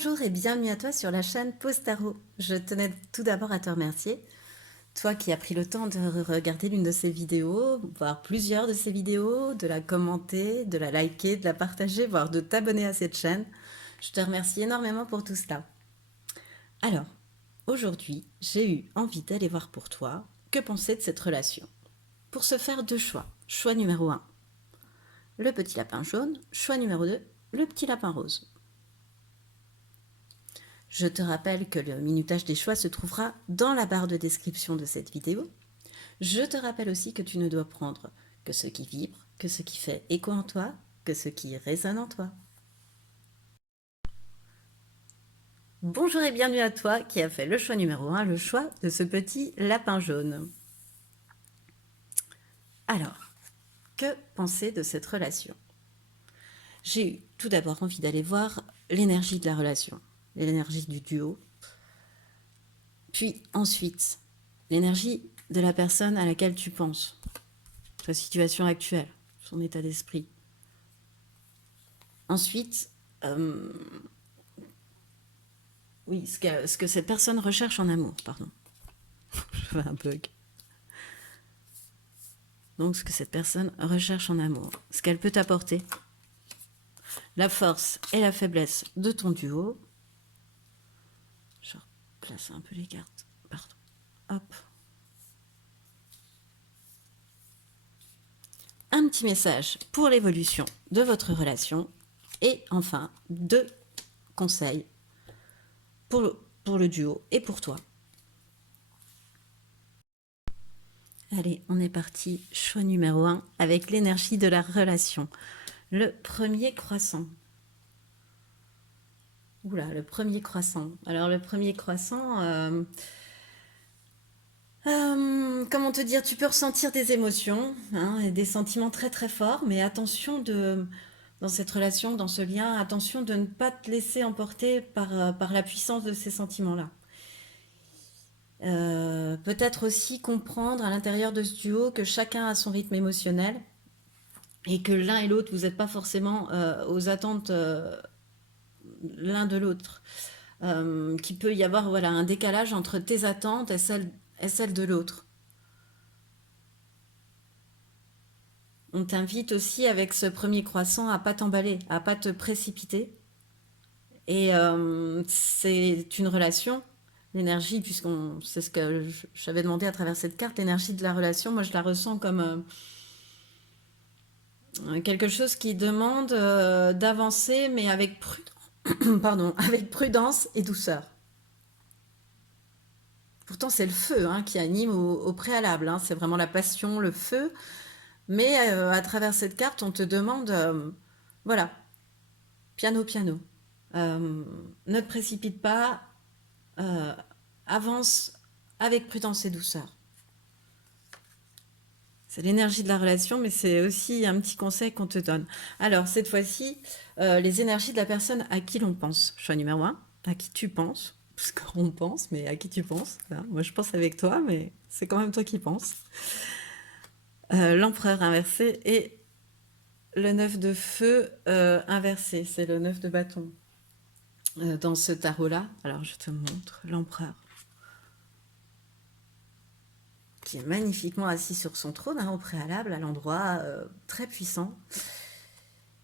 Bonjour et bienvenue à toi sur la chaîne Pause Tarot. Je tenais tout d'abord à te remercier, toi qui as pris le temps de regarder l'une de ces vidéos, voire plusieurs de ces vidéos, de la commenter, de la liker, de la partager, voire de t'abonner à cette chaîne. Je te remercie énormément pour tout cela. Alors, aujourd'hui, j'ai eu envie d'aller voir pour toi que penser de cette relation. Pour se faire deux choix. Choix numéro 1, le petit lapin jaune. Choix numéro 2, le petit lapin rose. Je te rappelle que le minutage des choix se trouvera dans la barre de description de cette vidéo. Je te rappelle aussi que tu ne dois prendre que ce qui vibre, que ce qui fait écho en toi, que ce qui résonne en toi. Bonjour et bienvenue à toi qui a fait le choix numéro 1, le choix de ce petit lapin jaune. Alors, que penser de cette relation? J'ai eu tout d'abord envie d'aller voir l'énergie de la relation, l'énergie du duo, puis ensuite l'énergie de la personne à laquelle tu penses, sa situation actuelle, son état d'esprit. Ensuite, oui, ce que cette personne recherche en amour, pardon. Je fais un bug. Donc, ce que cette personne recherche en amour, ce qu'elle peut t'apporter, la force et la faiblesse de ton duo. Je replace un peu les cartes, pardon. Hop. Un petit message pour l'évolution de votre relation. Et enfin, 2 conseils pour le duo et pour toi. Allez, on est parti. Choix numéro 1 avec l'énergie de la relation. Le premier croissant. Oula, le premier croissant. Alors, le premier croissant, comment te dire, tu peux ressentir des émotions, hein, et des sentiments très très forts, mais attention dans cette relation, dans ce lien, attention de ne pas te laisser emporter par la puissance de ces sentiments-là. Peut-être aussi comprendre à l'intérieur de ce duo que chacun a son rythme émotionnel et que l'un et l'autre, vous n'êtes pas forcément aux attentes l'un de l'autre. Qu'il peut y avoir voilà, un décalage entre tes attentes et celles de l'autre. On t'invite aussi avec ce premier croissant à pas t'emballer, à pas te précipiter. Et c'est une relation, l'énergie, puisqu'on c'est ce que j'avais demandé à travers cette carte, l'énergie de la relation, moi je la ressens comme quelque chose qui demande d'avancer, mais avec pardon, avec prudence et douceur. Pourtant, c'est le feu hein, qui anime au préalable. Hein. C'est vraiment la passion, le feu. Mais à travers cette carte, on te demande, voilà, piano, piano. Ne te précipite pas, euh, avance avec prudence et douceur. C'est l'énergie de la relation, mais c'est aussi un petit conseil qu'on te donne. Alors, cette fois-ci, les énergies de la personne à qui l'on pense. Choix numéro 1, à qui tu penses. Parce qu'on pense, mais à qui tu penses. Voilà. Moi, je pense avec toi, mais c'est quand même toi qui penses. L'empereur inversé et le 9 de feu inversé. C'est le 9 de bâton. Dans ce tarot-là, alors je te montre l'empereur. Qui est magnifiquement assis sur son trône, hein, au préalable, à l'endroit très puissant.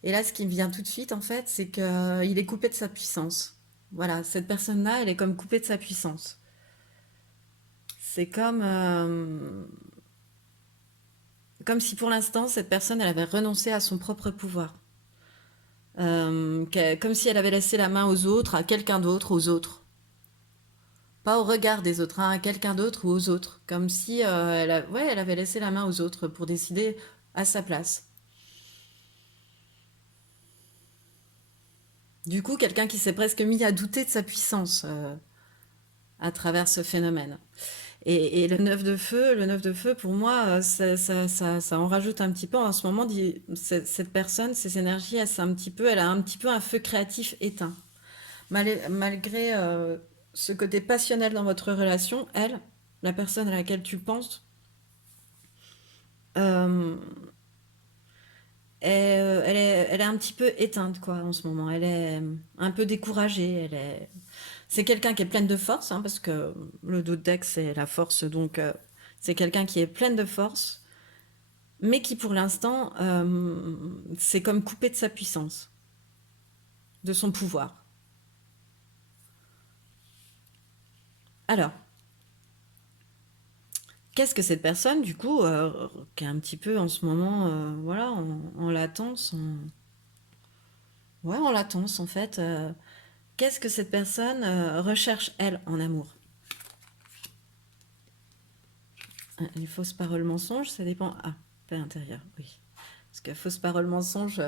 Et là, ce qui me vient tout de suite, en fait, c'est qu'il est coupé de sa puissance. Voilà, cette personne-là, elle est comme coupée de sa puissance. C'est comme si pour l'instant, cette personne, elle avait renoncé à son propre pouvoir. Comme si elle avait laissé la main aux autres, à quelqu'un d'autre, aux autres. Pas au regard des autres, hein, à quelqu'un d'autre ou aux autres. Comme si ouais, elle avait laissé la main aux autres pour décider à sa place. Du coup, quelqu'un qui s'est presque mis à douter de sa puissance à travers ce phénomène. Et le 9 de feu, pour moi, ça en rajoute un petit peu. En ce moment, cette personne, ces énergies, elle a un petit peu un feu créatif éteint. Malgré ce côté passionnel dans votre relation, elle, la personne à laquelle tu penses, euh, elle est un petit peu éteinte, quoi, en ce moment. Elle est un peu découragée. C'est quelqu'un qui est pleine de force, hein, parce que le dos de deck, c'est la force. Donc, c'est quelqu'un qui est pleine de force, mais qui, pour l'instant, c'est comme coupé de sa puissance, de son pouvoir. Alors, qu'est-ce que cette personne, du coup, qui est un petit peu en ce moment, voilà, en latence, ouais, en latence, en fait, qu'est-ce que cette personne recherche, elle, en amour? Les fausses paroles mensonges, ça dépend. Ah, paix intérieure, oui. Parce que fausses paroles mensonges,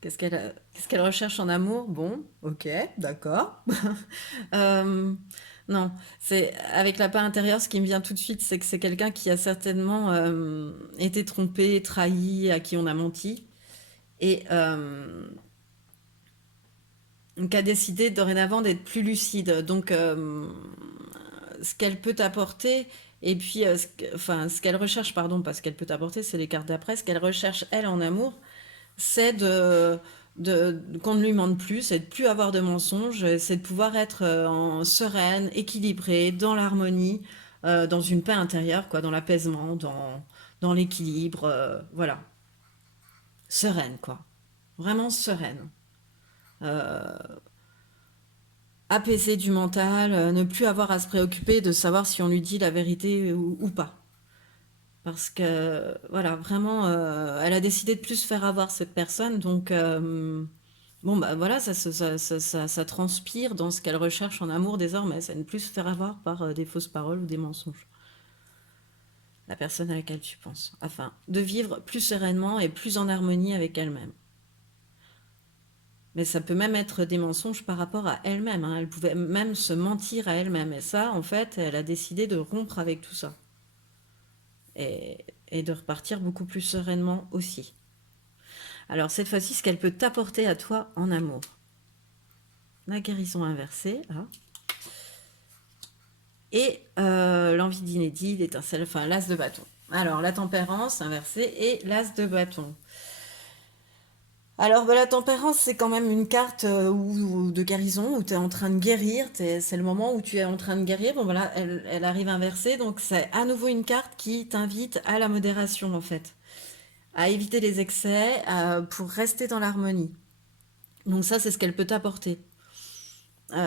qu'est-ce qu'elle recherche en amour? Bon, ok, d'accord. Euh, non, c'est avec la paix intérieure, ce qui me vient tout de suite, c'est que c'est quelqu'un qui a certainement été trompé, trahi, à qui on a menti, et qui a décidé dorénavant d'être plus lucide. Donc, ce qu'elle peut apporter, et puis, enfin, ce qu'elle recherche, pardon, parce qu'elle peut apporter, c'est les cartes d'après, ce qu'elle recherche, elle, en amour, c'est qu'on ne lui mente plus, c'est de plus avoir de mensonges, c'est de pouvoir être sereine, équilibrée, dans l'harmonie, dans une paix intérieure, quoi, dans l'apaisement, dans l'équilibre, voilà, sereine, quoi, vraiment sereine. Euh, Apaisée du mental, ne plus avoir à se préoccuper de savoir si on lui dit la vérité ou pas. Parce que, voilà, vraiment, elle a décidé de plus se faire avoir cette personne, donc bon, bah voilà, ça transpire dans ce qu'elle recherche en amour désormais, c'est ne plus se faire avoir par des fausses paroles ou des mensonges. La personne à laquelle tu penses. Afin de vivre plus sereinement et plus en harmonie avec elle-même. Mais ça peut même être des mensonges par rapport à elle-même, hein. Elle pouvait même se mentir à elle-même. Et ça, en fait, elle a décidé de rompre avec tout ça. Et de repartir beaucoup plus sereinement aussi. Alors cette fois-ci, ce qu'elle peut t'apporter à toi en amour. La guérison inversée, là. Et l'envie d'inédit, l'étincelle, enfin l'as de bâton. Alors la tempérance inversée et l'as de bâton. Alors bah, la tempérance, c'est quand même une carte de guérison, où tu es en train de guérir, c'est le moment où tu es en train de guérir. Bon voilà, elle arrive inversée, donc c'est à nouveau une carte qui t'invite à la modération en fait, à éviter les excès pour rester dans l'harmonie. Donc ça, c'est ce qu'elle peut t'apporter,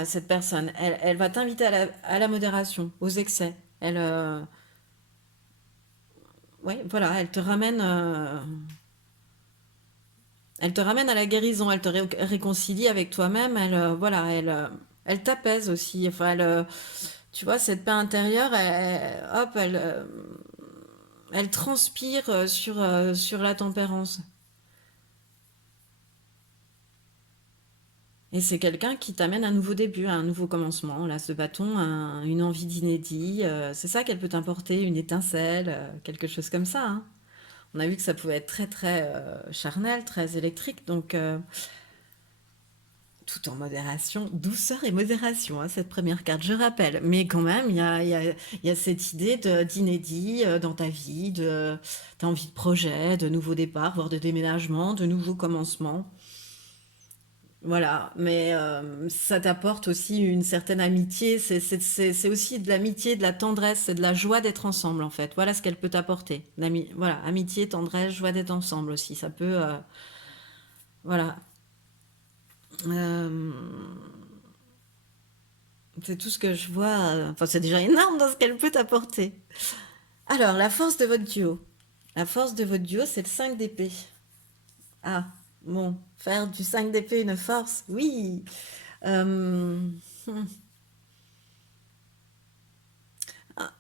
cette personne. Elle va t'inviter à la modération, aux excès. Ouais, voilà, elle te ramène à la guérison, elle te réconcilie avec toi-même, voilà, elle t'apaise aussi. Enfin, tu vois, cette paix intérieure, hop, elle transpire sur la tempérance. Et c'est quelqu'un qui t'amène un nouveau début, un nouveau commencement, l'as de bâton, une envie d'inédit. C'est ça qu'elle peut t'apporter, une étincelle, quelque chose comme ça, hein. On a vu que ça pouvait être très très charnel, très électrique, donc tout en modération, douceur et modération, hein, cette première carte, je rappelle. Mais quand même, il y a cette idée d'inédit dans ta vie, t'as envie de projet, de nouveaux départs, voire de déménagement, de nouveaux commencements. Voilà, mais ça t'apporte aussi une certaine amitié, c'est aussi de l'amitié, de la tendresse, c'est de la joie d'être ensemble en fait. Voilà ce qu'elle peut t'apporter. Voilà, amitié, tendresse, joie d'être ensemble aussi. Ça peut, voilà. Euh, c'est tout ce que je vois. Enfin, c'est déjà énorme dans ce qu'elle peut t'apporter. Alors, la force de votre duo. La force de votre duo, c'est le 5 d'épée. Ah, bon, faire du 5 d'épée une force, oui. Euh, hmm. Ah,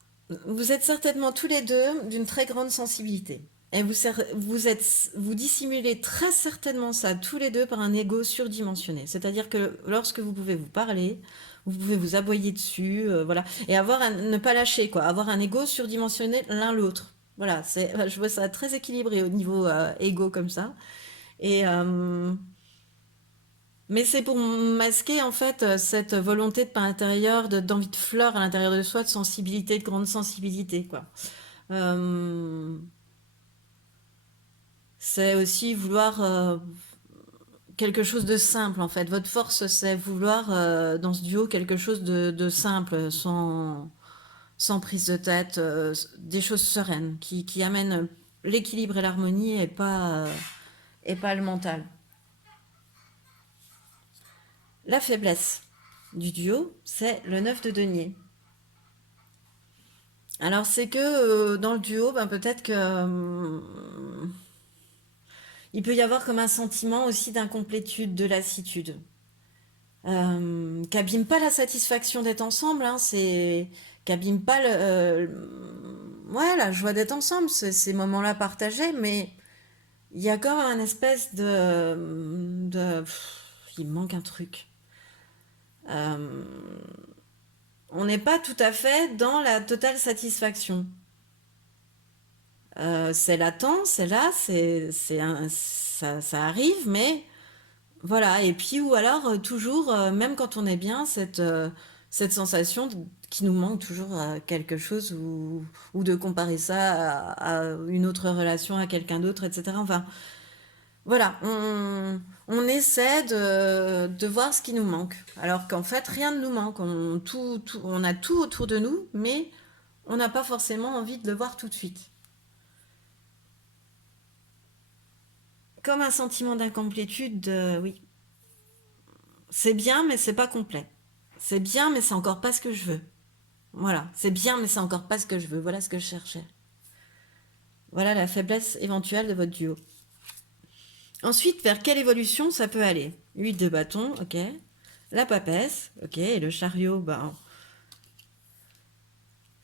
vous êtes certainement tous les deux d'une très grande sensibilité. Et vous dissimulez très certainement ça tous les deux par un ego surdimensionné. C'est-à-dire que lorsque vous pouvez vous parler, vous pouvez vous aboyer dessus, voilà, et ne pas lâcher quoi, avoir un ego surdimensionné l'un l'autre. Voilà, je vois ça très équilibré au niveau ego comme ça. Et mais c'est pour masquer en fait cette volonté de pain intérieur, d'envie de fleur à l'intérieur de soi, de sensibilité, de grande sensibilité quoi. Euh, C'est aussi vouloir quelque chose de simple, en fait. Votre force, c'est vouloir, dans ce duo, quelque chose de simple, sans prise de tête, des choses sereines, qui amènent l'équilibre et l'harmonie et pas le mental. La faiblesse du duo, c'est le 9 de denier. Alors c'est que dans le duo, ben, peut-être que il peut y avoir comme un sentiment aussi d'incomplétude, de lassitude, qu'abîme pas la satisfaction d'être ensemble, hein, c'est qu'abîme pas ouais, la joie d'être ensemble, ces moments-là partagés, mais il y a comme un espèce il me manque un truc. Euh, on n'est pas tout à fait dans la totale satisfaction. C'est latent, c'est là, ça arrive, mais voilà. Et puis, ou alors, toujours, même quand on est bien, cette sensation qui nous manque toujours quelque chose ou de comparer ça à une autre relation, à quelqu'un d'autre, etc. Enfin, voilà, on essaie de voir ce qui nous manque. Alors qu'en fait, rien ne nous manque. On a tout autour de nous, mais on n'a pas forcément envie de le voir tout de suite. Comme un sentiment d'incomplétude, oui. C'est bien, mais c'est pas complet. C'est bien, mais c'est encore pas ce que je veux. Voilà, c'est bien, mais c'est encore pas ce que je veux. Voilà ce que je cherchais. Voilà la faiblesse éventuelle de votre duo. Ensuite, vers quelle évolution ça peut aller? 8 de bâton, ok. La papesse, ok. Et le chariot, ben,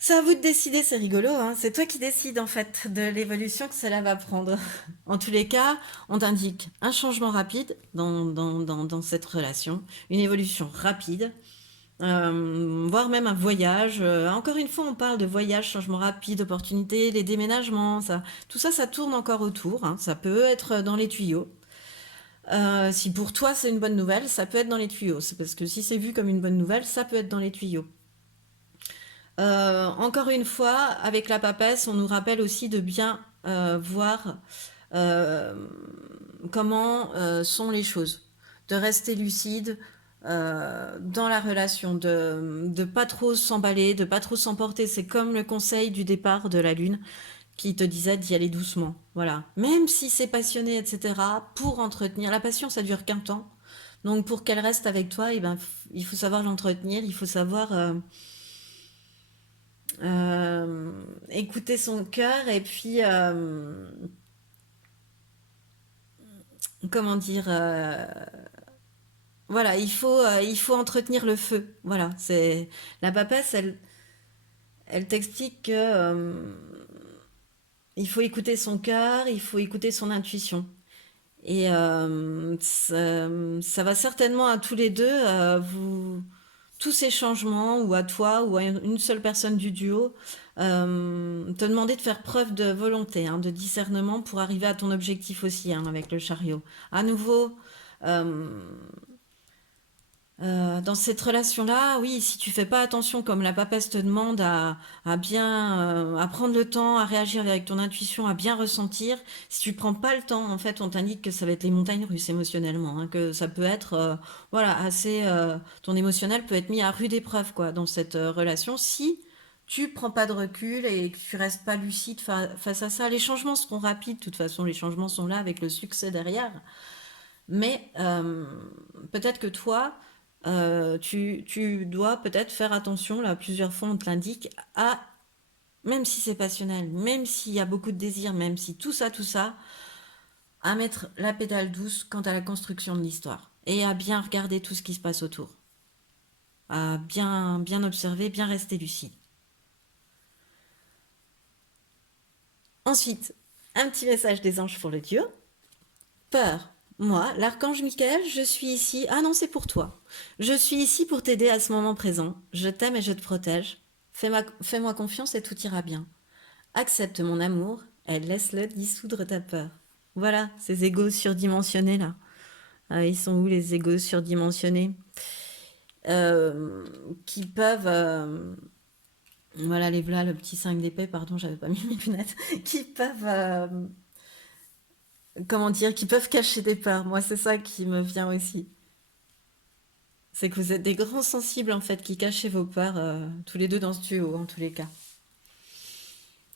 c'est à vous de décider, c'est rigolo, hein. C'est toi qui décides en fait de l'évolution que cela va prendre. En tous les cas, on t'indique un changement rapide dans cette relation, une évolution rapide, voire même un voyage. Encore une fois, on parle de voyage, changement rapide, opportunité, les déménagements, ça, tout ça, ça tourne encore autour, hein. Ça peut être dans les tuyaux. Si pour toi c'est une bonne nouvelle, ça peut être dans les tuyaux. C'est parce que si c'est vu comme une bonne nouvelle, ça peut être dans les tuyaux. Encore une fois, avec la papesse, on nous rappelle aussi de bien voir euh, comment sont les choses, de rester lucide dans la relation, de pas trop s'emballer, de pas trop s'emporter. C'est comme le conseil du départ de la Lune qui te disait d'y aller doucement. Voilà. Même si c'est passionné, etc., pour entretenir. La passion, ça dure qu'un temps. Donc pour qu'elle reste avec toi, eh ben, il faut savoir l'entretenir, il faut savoir écouter son cœur et puis comment dire voilà, il faut entretenir le feu. Voilà, c'est la papesse, elle t'explique que il faut écouter son cœur, il faut écouter son intuition. Et ça va certainement à tous les deux, tous ces changements, ou à toi, ou à une seule personne du duo, te demander de faire preuve de volonté, hein, de discernement pour arriver à ton objectif aussi, hein, avec le chariot. À nouveau, euh, dans cette relation-là, oui, si tu fais pas attention, comme la papesse te demande, à bien, à prendre le temps, à réagir avec ton intuition, à bien ressentir, si tu prends pas le temps, en fait, on t'indique que ça va être les montagnes russes émotionnellement, hein, que ça peut être, voilà, assez, ton émotionnel peut être mis à rude épreuve, quoi, dans cette relation, si tu prends pas de recul et que tu restes pas lucide face à ça. Les changements seront rapides, de toute façon, les changements sont là avec le succès derrière. Mais peut-être que toi, tu dois peut-être faire attention, là, plusieurs fois on te l'indique, à, même si c'est passionnel, même s'il y a beaucoup de désir, même si tout ça, à mettre la pédale douce quant à la construction de l'histoire. Et à bien regarder tout ce qui se passe autour. À bien observer, bien rester lucide. Ensuite, un petit message des anges pour le Dieu. Peur. Moi, l'archange Michael, je suis ici. Ah non, c'est pour toi. Je suis ici pour t'aider à ce moment présent. Je t'aime et je te protège. Fais-moi confiance et tout ira bien. Accepte mon amour et laisse-le dissoudre ta peur. Voilà, ces égos surdimensionnés là. Ah, ils sont où les égos surdimensionnés? Euh, qui peuvent. Voilà, les voilà, le petit 5 d'épée, pardon, j'avais pas mis mes lunettes. Qui peuvent comment dire, qui peuvent cacher des peurs. Moi, c'est ça qui me vient aussi. C'est que vous êtes des grands sensibles, en fait, qui cachez vos peurs, tous les deux dans ce duo, en tous les cas.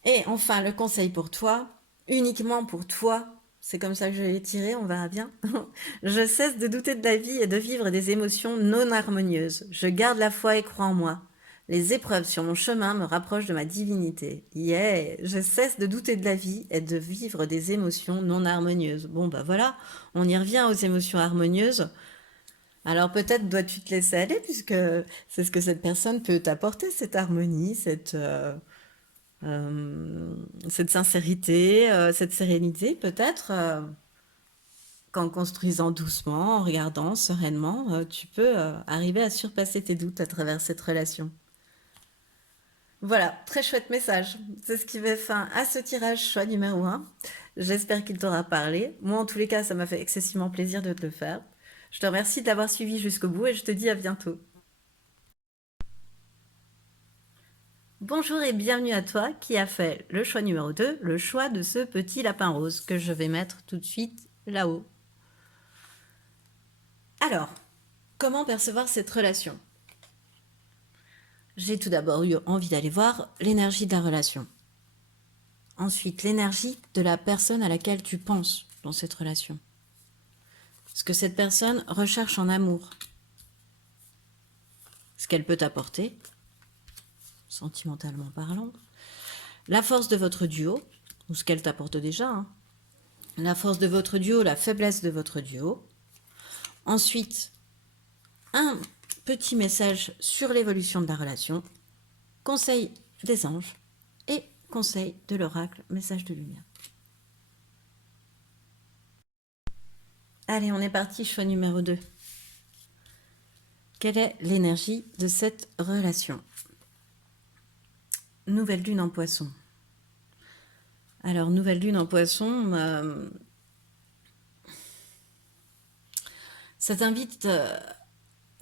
Et enfin, le conseil pour toi, uniquement pour toi, c'est comme ça que je l'ai tiré, on verra bien. Je cesse de douter de la vie et de vivre des émotions non harmonieuses. Je garde la foi et crois en moi. Les épreuves sur mon chemin me rapprochent de ma divinité. Yeah! Je cesse de douter de la vie et de vivre des émotions non harmonieuses. Bon, bah voilà, on y revient aux émotions harmonieuses. Alors peut-être dois-tu te laisser aller, puisque c'est ce que cette personne peut t'apporter, cette harmonie, cette sincérité, cette sérénité, peut-être, qu'en construisant doucement, en regardant sereinement, tu peux arriver à surpasser tes doutes à travers cette relation. Voilà, très chouette message. C'est ce qui met fin à ce tirage choix numéro un. J'espère qu'il t'aura parlé. Moi, en tous les cas, ça m'a fait excessivement plaisir de te le faire. Je te remercie de l'avoir suivi jusqu'au bout et je te dis à bientôt. Bonjour et bienvenue à toi qui a fait le choix numéro 2, le choix de ce petit lapin rose que je vais mettre tout de suite là-haut. Alors, comment percevoir cette relation? J'ai tout d'abord eu envie d'aller voir l'énergie de la relation. Ensuite, l'énergie de la personne à laquelle tu penses dans cette relation. Ce que cette personne recherche en amour. Ce qu'elle peut t'apporter, sentimentalement parlant. La force de votre duo, ou ce qu'elle t'apporte déjà. Hein. La force de votre duo, la faiblesse de votre duo. Ensuite, un petit message sur l'évolution de la relation. Conseil des anges et conseil de l'oracle, message de lumière. Allez, on est parti, choix numéro 2. Quelle est l'énergie de cette relation? Nouvelle lune en poisson. Alors, nouvelle lune en poisson, ça t'invite,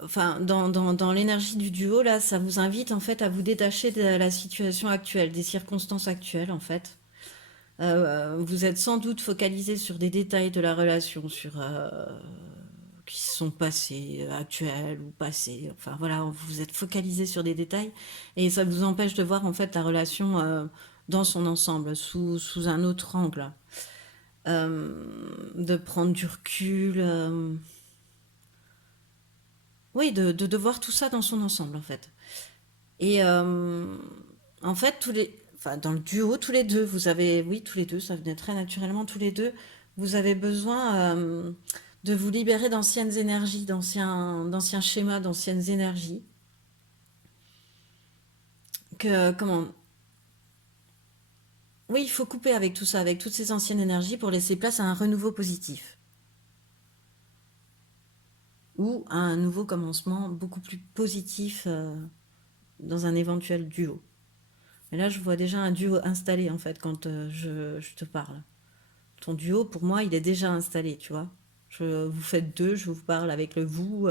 enfin, dans l'énergie du duo, là, ça vous invite en fait à vous détacher de la situation actuelle, des circonstances actuelles en fait. Vous êtes sans doute focalisé sur des détails de la relation, sur qui sont passés, actuels ou passés. Enfin voilà, vous êtes focalisé sur des détails et ça vous empêche de voir en fait la relation dans son ensemble, sous un autre angle. De prendre du recul. Oui, de voir tout ça dans son ensemble en fait. Et en fait, enfin, dans le duo, tous les deux, vous avez, oui, tous les deux, ça venait très naturellement, tous les deux, vous avez besoin de vous libérer d'anciennes énergies, d'anciens schémas, d'anciennes énergies. Comment? Oui, il faut couper avec tout ça, avec toutes ces anciennes énergies pour laisser place à un renouveau positif. Ou à un nouveau commencement beaucoup plus positif dans un éventuel duo. Et là, je vois déjà un duo installé, en fait, quand je te parle. Ton duo, pour moi, il est déjà installé, tu vois. Vous faites deux, je vous parle avec le vous.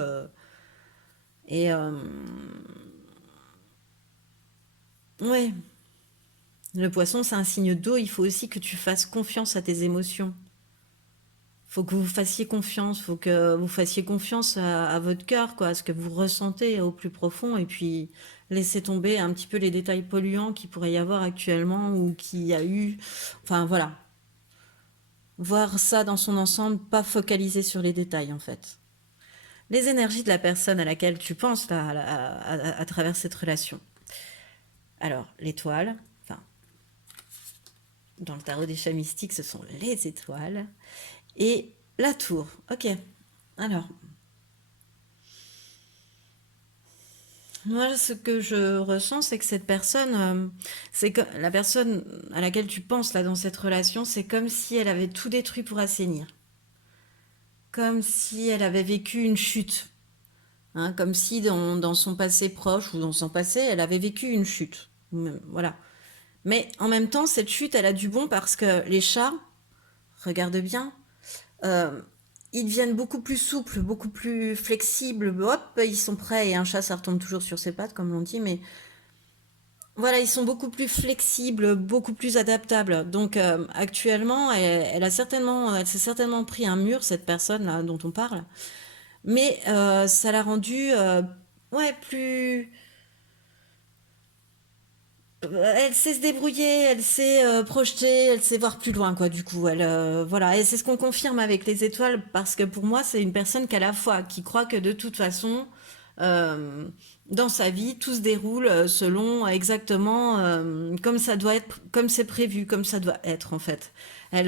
Et ouais, le poisson, c'est un signe d'eau. Il faut aussi que tu fasses confiance à tes émotions. Faut que vous fassiez confiance. Faut que vous fassiez confiance à votre cœur, quoi, à ce que vous ressentez au plus profond. Et puis, laissez tomber un petit peu les détails polluants qu'il pourrait y avoir actuellement ou qu'il y a eu. Enfin, voilà. Voir ça dans son ensemble, pas focaliser sur les détails, en fait. Les énergies de la personne à laquelle tu penses là, à travers cette relation. Alors, l'étoile, enfin, dans le tarot des chats mystiques, ce sont les étoiles. Et la tour. Ok. Alors, moi, ce que je ressens, c'est que cette personne, c'est que la personne à laquelle tu penses là dans cette relation, c'est comme si elle avait tout détruit pour assainir. Comme si elle avait vécu une chute. Hein, comme si dans son passé proche ou dans son passé, elle avait vécu une chute. Voilà. Mais en même temps, cette chute, elle a du bon parce que les chats, regarde bien, euh, ils deviennent beaucoup plus souples, beaucoup plus flexibles. Hop, ils sont prêts. Et un chat, ça retombe toujours sur ses pattes, comme l'on dit. Mais Voilà, ils sont beaucoup plus flexibles, beaucoup plus adaptables. Donc actuellement, elle s'est certainement pris un mur, cette personne-là dont on parle. Mais ça l'a rendue, ouais, plus. Elle sait se débrouiller, elle sait projeter, elle sait voir plus loin, quoi, du coup. Voilà. Et c'est ce qu'on confirme avec les étoiles, parce que pour moi, c'est une personne qu'à la fois, qui croit que de toute façon, euh, dans sa vie, tout se déroule selon exactement comme ça doit être, comme c'est prévu, comme ça doit être, en fait. Elle,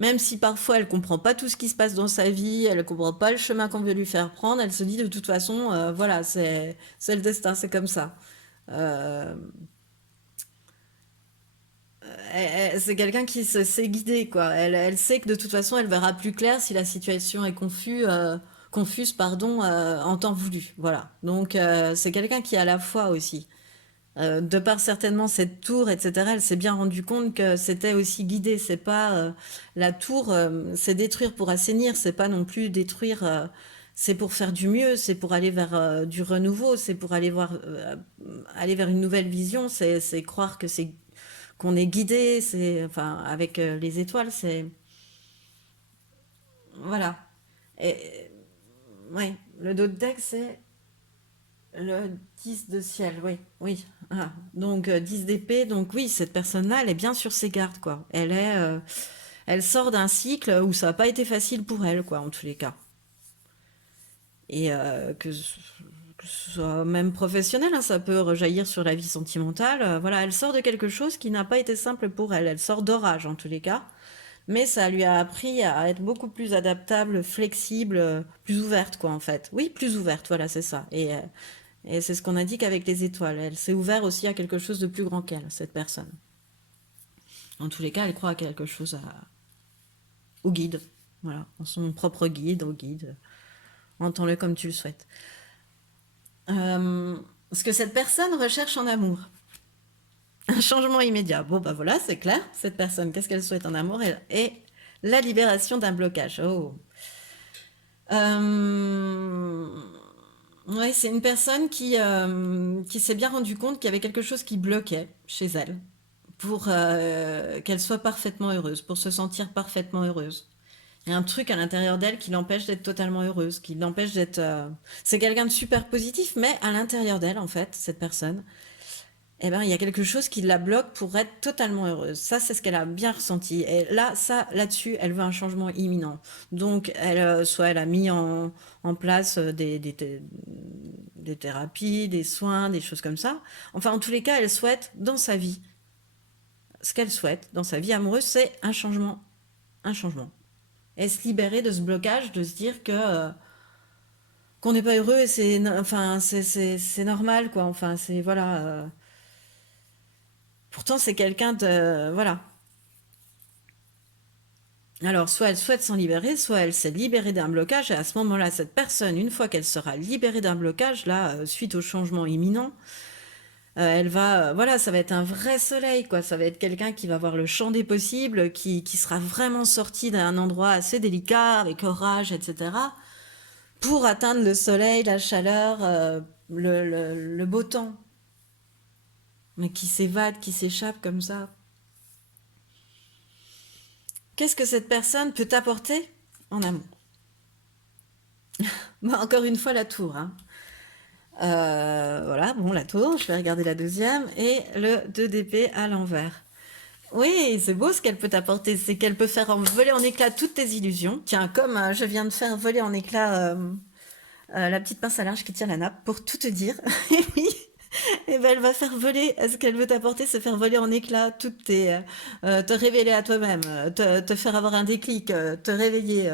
même si parfois elle comprend pas tout ce qui se passe dans sa vie, elle comprend pas le chemin qu'on veut lui faire prendre, elle se dit de toute façon, voilà, c'est le destin, c'est comme ça. Euh, c'est quelqu'un qui se sait guider, quoi. Elle sait que de toute façon, elle verra plus clair si la situation est confuse, pardon, en temps voulu. Voilà. Donc, c'est quelqu'un qui a la foi aussi. De par certainement cette tour, etc., elle s'est bien rendue compte que c'était aussi guidé. C'est pas la tour, c'est détruire pour assainir. C'est pas non plus détruire. C'est pour faire du mieux. C'est pour aller vers du renouveau. C'est pour aller vers une nouvelle vision. C'est croire que c'est qu'on est guidé, c'est enfin avec les étoiles, c'est voilà. Et ouais, le dos de deck c'est le 10 de ciel, oui, oui. Ah, donc 10 d'épée, donc oui, cette personne-là, elle est bien sur ses gardes quoi. Elle sort d'un cycle où ça n'a pas été facile pour elle quoi, en tous les cas. Et que ce soit même professionnel, hein, ça peut rejaillir sur la vie sentimentale. Voilà, elle sort de quelque chose qui n'a pas été simple pour elle. Elle sort d'orage en tous les cas. Mais ça lui a appris à être beaucoup plus adaptable, flexible, plus ouverte, quoi, en fait. Oui, plus ouverte, voilà, c'est ça. Et c'est ce qu'on a dit qu'avec les étoiles. Elle s'est ouverte aussi à quelque chose de plus grand qu'elle, cette personne. En tous les cas, elle croit à quelque chose, au guide. Voilà, en son propre guide, au guide. Entends-le comme tu le souhaites. Ce que cette personne recherche en amour. Un changement immédiat. Bon, bah voilà, c'est clair. Cette personne, qu'est-ce qu'elle souhaite en amour? Et la libération d'un blocage. Oh. Euh, Ouais, c'est une personne qui s'est bien rendu compte qu'il y avait quelque chose qui bloquait chez elle pour qu'elle soit parfaitement heureuse, pour se sentir parfaitement heureuse. Il y a un truc à l'intérieur d'elle qui l'empêche d'être totalement heureuse, qui l'empêche d'être... C'est quelqu'un de super positif, mais à l'intérieur d'elle, en fait, cette personne, eh ben, il y a quelque chose qui la bloque pour être totalement heureuse. Ça, c'est ce qu'elle a bien ressenti. Et là, là-dessus, elle veut un changement imminent. Donc, soit elle a mis en place des thérapies, des soins, des choses comme ça. Enfin, en tous les cas, elle souhaite dans sa vie, ce qu'elle souhaite dans sa vie amoureuse, c'est un changement, un changement. Et se libérer de ce blocage, de se dire que qu'on n'est pas heureux et enfin, c'est normal, quoi. Enfin, c'est voilà. Pourtant, c'est quelqu'un de voilà. Alors, soit elle souhaite s'en libérer, soit elle s'est libérée d'un blocage, et à ce moment-là, cette personne, une fois qu'elle sera libérée d'un blocage, là, suite au changement imminent, elle va, voilà, ça va être un vrai soleil, quoi. Ça va être quelqu'un qui va voir le champ des possibles, qui sera vraiment sorti d'un endroit assez délicat, avec orage, etc., pour atteindre le soleil, la chaleur, le beau temps, mais qui s'évade, qui s'échappe comme ça. Qu'est-ce que cette personne peut t'apporter en amour? Bah, encore une fois, la tour, hein. Voilà, bon, la tour, je vais regarder la deuxième, et le 2 d'épée à l'envers. Oui, c'est beau ce qu'elle peut t'apporter, c'est qu'elle peut faire voler en éclats toutes tes illusions. Tiens, comme je viens de faire voler en éclats la petite pince à linge qui tient la nappe, pour tout te dire. Et oui, et ben elle va faire voler, ce qu'elle veut t'apporter, c'est faire voler en éclats te révéler à toi-même, te faire avoir un déclic, te réveiller.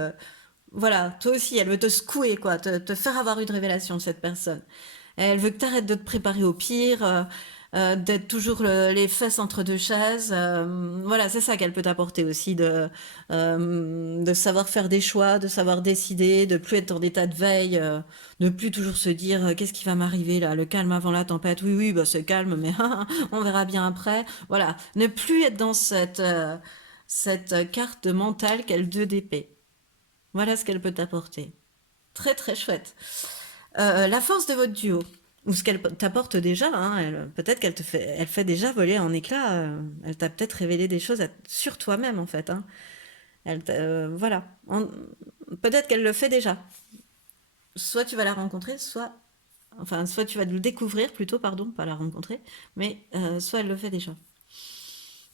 Voilà, toi aussi, elle veut te secouer, quoi, te faire avoir une révélation, cette personne. Elle veut que tu arrêtes de te préparer au pire, d'être toujours les fesses entre deux chaises. Voilà, c'est ça qu'elle peut t'apporter aussi, de savoir faire des choix, de savoir décider, de plus être en état de veille, de plus toujours se dire qu'est-ce qui va m'arriver là, le calme avant la tempête. Oui, oui, bah c'est calme, mais on verra bien après. Voilà, ne plus être dans cette carte mentale qu'elle deux d'épée. Voilà ce qu'elle peut t'apporter. Très très chouette. La force de votre duo. ou ce qu'elle t'apporte déjà, hein, peut-être elle fait déjà voler en éclats, elle t'a peut-être révélé des choses sur toi-même en fait, hein. Voilà. Peut-être qu'elle le fait déjà. Soit tu vas la rencontrer, soit tu vas le découvrir plutôt, pardon, pas la rencontrer, mais soit elle le fait déjà.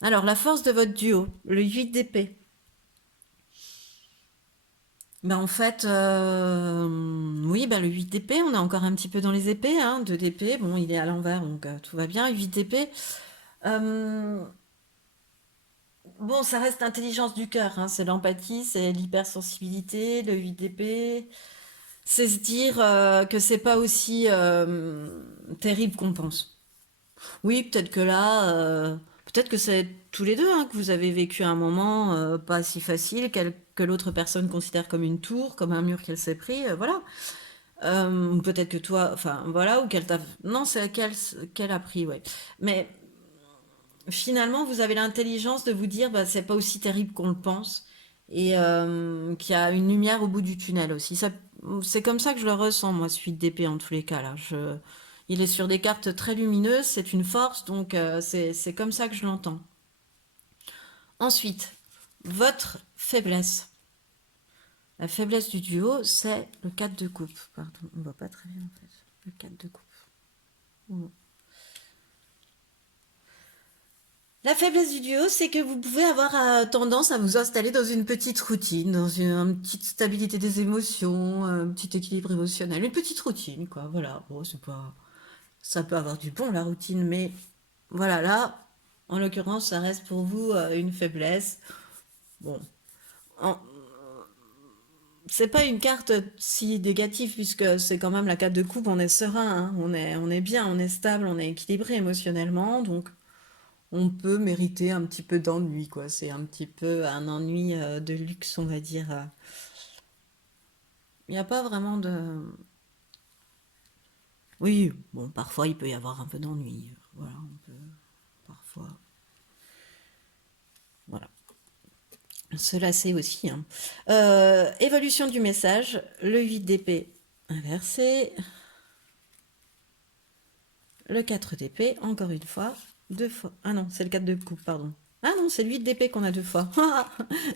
Alors, la force de votre duo, le 8 d'épée. Ben, en fait, oui, ben, le 8 d'épée, on est encore un petit peu dans les épées, hein, 2 d'épée, bon, il est à l'envers, donc tout va bien. 8 d'épée, euh, bon, ça reste l'intelligence du cœur, hein, c'est l'empathie, c'est l'hypersensibilité, le 8 d'épée, c'est se dire que c'est pas aussi terrible qu'on pense. Oui, peut-être que là, peut-être que c'est tous les deux, hein, que vous avez vécu un moment pas si facile, que l'autre personne considère comme une tour, comme un mur qu'elle s'est pris, voilà. Ou peut-être que toi, enfin voilà, ou qu'elle t'a... Non, c'est qu'elle a pris, ouais. Mais finalement, vous avez l'intelligence de vous dire, bah, c'est pas aussi terrible qu'on le pense, et qu'il y a une lumière au bout du tunnel aussi. C'est comme ça que je le ressens, moi, ce 8 d'épée, en tous les cas, là. Il est sur des cartes très lumineuses, c'est une force, donc c'est comme ça que je l'entends. Ensuite, votre faiblesse. La faiblesse du duo, c'est le 4 de coupe. Pardon, on voit pas très bien en fait. Le 4 de coupe. Bon. La faiblesse du duo, c'est que vous pouvez avoir tendance à vous installer dans une petite routine, dans une petite stabilité des émotions, un petit équilibre émotionnel, une petite routine, quoi. Voilà. Bon, c'est pas, ça peut avoir du bon la routine, mais voilà, là, en l'occurrence, ça reste pour vous une faiblesse. Bon, En- c'est pas une carte si négative puisque c'est quand même la carte de coupe, on est serein, hein, on est bien, on est stable, on est équilibré émotionnellement, donc on peut mériter un petit peu d'ennui, quoi. C'est un petit peu un ennui de luxe, on va dire. Il n'y a pas vraiment de... Oui, bon, parfois il peut y avoir un peu d'ennui. Voilà, on peut parfois... Voilà. Se lasser aussi, hein. Évolution du message, le 8 d'épée inversé, le 4 d'épée, encore une fois, deux fois. Ah non, c'est le 4 de coupe, pardon. Ah non, c'est le 8 d'épée qu'on a deux fois.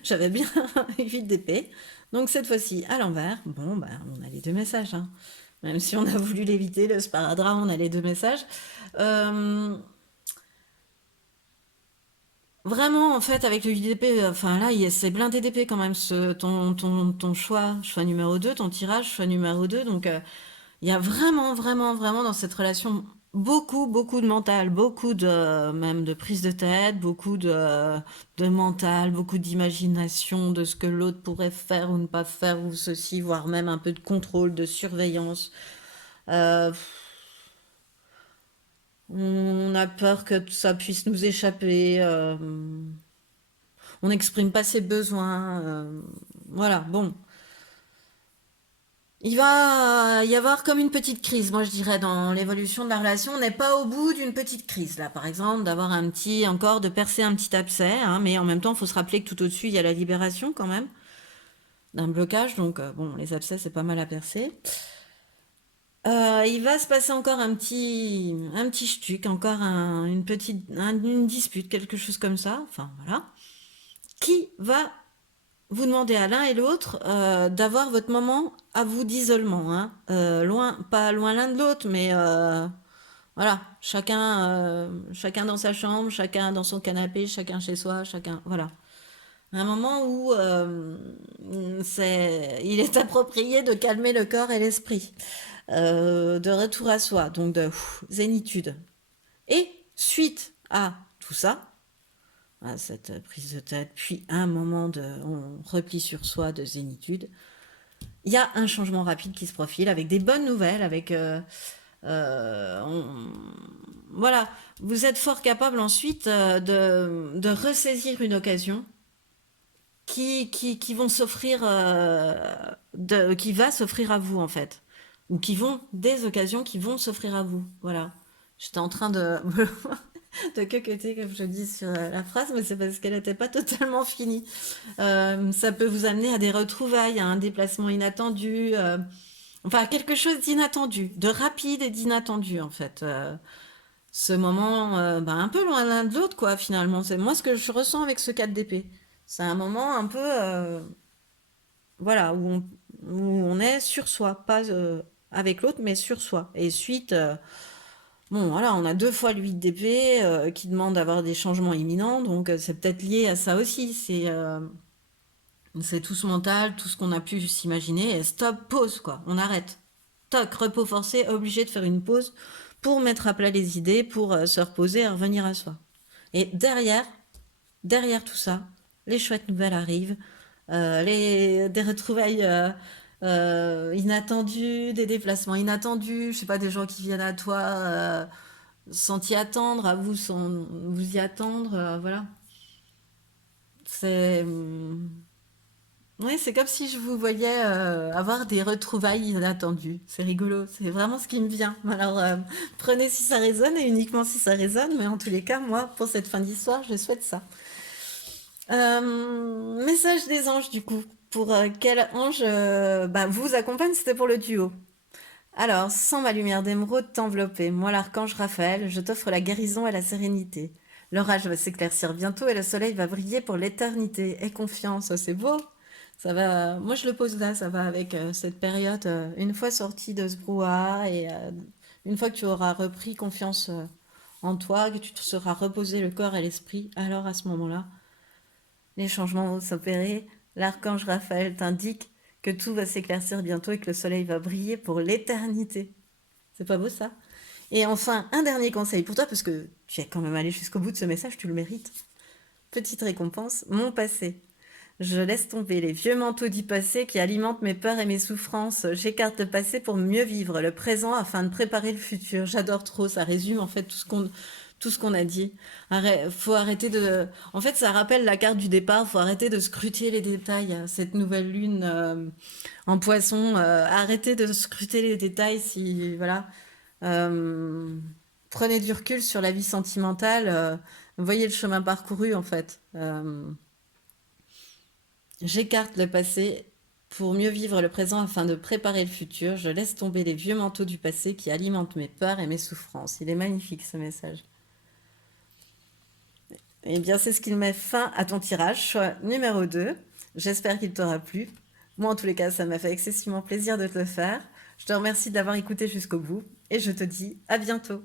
J'avais bien 8 d'épée. Donc cette fois-ci, à l'envers. Bon, bah, on a les deux messages, hein. Même si on a voulu l'éviter, le sparadrap, on a les deux messages. Euh, Vraiment, en fait, avec le 8 d'épée, enfin là, c'est blindé d'épée quand même, ton choix numéro 2, ton tirage, choix numéro 2. Donc, il y a vraiment, vraiment, vraiment dans cette relation beaucoup, beaucoup de mental, beaucoup de même de prise de tête, beaucoup de mental, beaucoup d'imagination de ce que l'autre pourrait faire ou ne pas faire, ou ceci, voire même un peu de contrôle, de surveillance. Euh, on a peur que ça puisse nous échapper. On n'exprime pas ses besoins. Voilà, bon. Il va y avoir comme une petite crise, moi je dirais, dans l'évolution de la relation. On n'est pas au bout d'une petite crise, là, par exemple, d'avoir encore de percer un petit abcès, hein, mais en même temps, il faut se rappeler que tout au-dessus, il y a la libération quand même d'un blocage, donc bon, les abcès, c'est pas mal à percer. Il va se passer encore un petit shtuc, encore une dispute, quelque chose comme ça, enfin voilà, qui va vous demandez à l'un et l'autre d'avoir votre moment à vous d'isolement, hein. Loin, pas loin l'un de l'autre, mais voilà, chacun dans sa chambre, chacun dans son canapé, chacun chez soi, chacun, voilà. Un moment où il est approprié de calmer le corps et l'esprit, de retour à soi, donc de zénitude. Et suite à tout ça, à cette prise de tête, puis un moment de on replie sur soi de zénitude, il y a un changement rapide qui se profile avec des bonnes nouvelles, avec euh, on- voilà, vous êtes fort capable ensuite de ressaisir une occasion qui vont s'offrir, qui va s'offrir à vous en fait, ou des occasions qui vont s'offrir à vous. Voilà. J'étais en train de coqueter, comme je dis sur la phrase, mais c'est parce qu'elle n'était pas totalement finie. Ça peut vous amener à des retrouvailles, à un déplacement inattendu, Enfin, quelque chose d'inattendu, de rapide et d'inattendu, en fait. Ce moment, bah, un peu loin l'un de l'autre, quoi, finalement. C'est moi ce que je ressens avec ce 4 d'épée. C'est un moment un peu, voilà, où on est sur soi, pas avec l'autre, mais sur soi. Et suite, bon, voilà, on a deux fois le 8 d'épée qui demande d'avoir des changements imminents, donc c'est peut-être lié à ça aussi. C'est tout ce mental, tout ce qu'on a pu s'imaginer. Et stop, pause, quoi. On arrête. Toc, repos forcé, obligé de faire une pause pour mettre à plat les idées, pour se reposer et revenir à soi. Et derrière tout ça, les chouettes nouvelles arrivent, des retrouvailles inattendues, des déplacements inattendus, je sais pas, des gens qui viennent à toi sans t'y attendre, à vous sans vous y attendre, voilà. C'est ouais, c'est comme si je vous voyais avoir des retrouvailles inattendues. C'est rigolo, c'est vraiment ce qui me vient. Alors, prenez si ça résonne et uniquement si ça résonne, mais en tous les cas, moi, pour cette fin d'histoire, je souhaite ça. Message des anges, du coup. Pour quel ange bah, vous accompagne, c'était pour le duo. Alors, sans ma lumière d'émeraude t'envelopper, moi l'archange Raphaël, je t'offre la guérison et la sérénité. L'orage va s'éclaircir bientôt et le soleil va briller pour l'éternité. Aie confiance, c'est beau. Ça va. Moi, je le pose là, ça va avec cette période. Une fois sorti de ce brouhaha et une fois que tu auras repris confiance en toi, que tu te seras reposé le corps et l'esprit, alors à ce moment-là, les changements vont s'opérer. L'archange Raphaël t'indique que tout va s'éclaircir bientôt et que le soleil va briller pour l'éternité. C'est pas beau ça? Et enfin, un dernier conseil pour toi, parce que tu es quand même allé jusqu'au bout de ce message, tu le mérites. Petite récompense, mon passé. Je laisse tomber les vieux manteaux du passé qui alimentent mes peurs et mes souffrances. J'écarte le passé pour mieux vivre le présent afin de préparer le futur. J'adore trop, ça résume en fait tout ce qu'on a dit. Faut arrêter de... En fait, ça rappelle la carte du départ, faut arrêter de scruter les détails. Cette nouvelle lune en poisson, arrêtez de scruter les détails si... Voilà. Euh, Prenez du recul sur la vie sentimentale. Voyez le chemin parcouru en fait. J'écarte le passé pour mieux vivre le présent afin de préparer le futur. Je laisse tomber les vieux manteaux du passé qui alimentent mes peurs et mes souffrances. Il est magnifique ce message. Eh bien, c'est ce qui met fin à ton tirage, choix numéro 2. J'espère qu'il t'aura plu. Moi, en tous les cas, ça m'a fait excessivement plaisir de te le faire. Je te remercie d'avoir écouté jusqu'au bout et je te dis à bientôt.